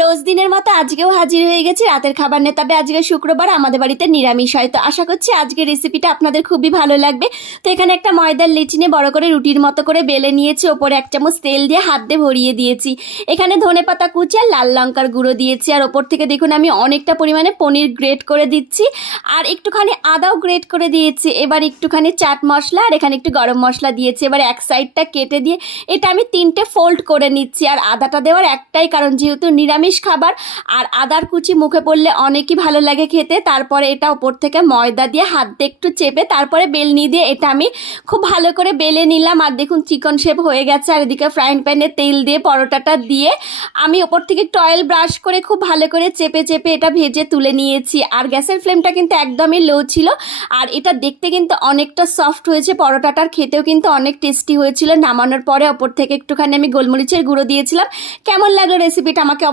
রোজ দিনের মতো আজকেও হাজির হয়ে গেছি রাতের খাবার নিয়ে। তবে আজকে শুক্রবার, আমাদের বাড়িতে নিরামিষ হয়। তো আশা করছি আজকের রেসিপিটা আপনাদের খুবই ভালো লাগবে। তো এখানে একটা ময়দার লেচি নিয়ে বড় করে রুটির মতো করে বেলে নিয়েছি, ওপরে 1 চামচ তেল দিয়ে হাত দিয়ে ভরিয়ে দিয়েছি। এখানে ধনেপাতা কুচি আর লাল লঙ্কার গুঁড়ো দিয়েছি, আর ওপর থেকে দেখুন আমি অনেকটা পরিমাণে পনির গ্রেট করে দিচ্ছি, আর একটুখানি আদাও গ্রেট করে দিয়েছি। এবার একটুখানি চাট মশলা আর এখানে একটু গরম মশলা দিয়েছি। এবার এক সাইডটা কেটে দিয়ে এটা আমি 3টে ফোল্ড করে নিচ্ছি। আর আদাটা দেওয়ার একটাই কারণ, যেহেতু নিরামিষ খাবার আর আদার কুচি মুখে পড়লে অনেকই ভালো লাগে খেতে। তারপরে এটা ওপর থেকে ময়দা দিয়ে হাত দিয়ে একটু চেপে তারপরে বেলনি দিয়ে এটা আমি খুব ভালো করে বেলে নিলাম। আর দেখুন চিকন শেপ হয়ে গেছে। আর এদিকে ফ্রাইং প্যানে তেল দিয়ে পরোটাটা দিয়ে আমি ওপর থেকে একটু অয়েল ব্রাশ করে খুব ভালো করে চেপে চেপে এটা ভেজে তুলে নিয়েছি। আর গ্যাসের ফ্লেমটা কিন্তু একদমই লো ছিল। আর এটা দেখতে কিন্তু অনেকটা সফট হয়েছে, পরোটাটার খেতেও কিন্তু অনেক টেস্টি হয়েছিল। নামানোর পরে ওপর থেকে একটুখানি আমি গোলমরিচের গুঁড়ো দিয়েছিলাম। কেমন লাগলো রেসিপিটা আমাকে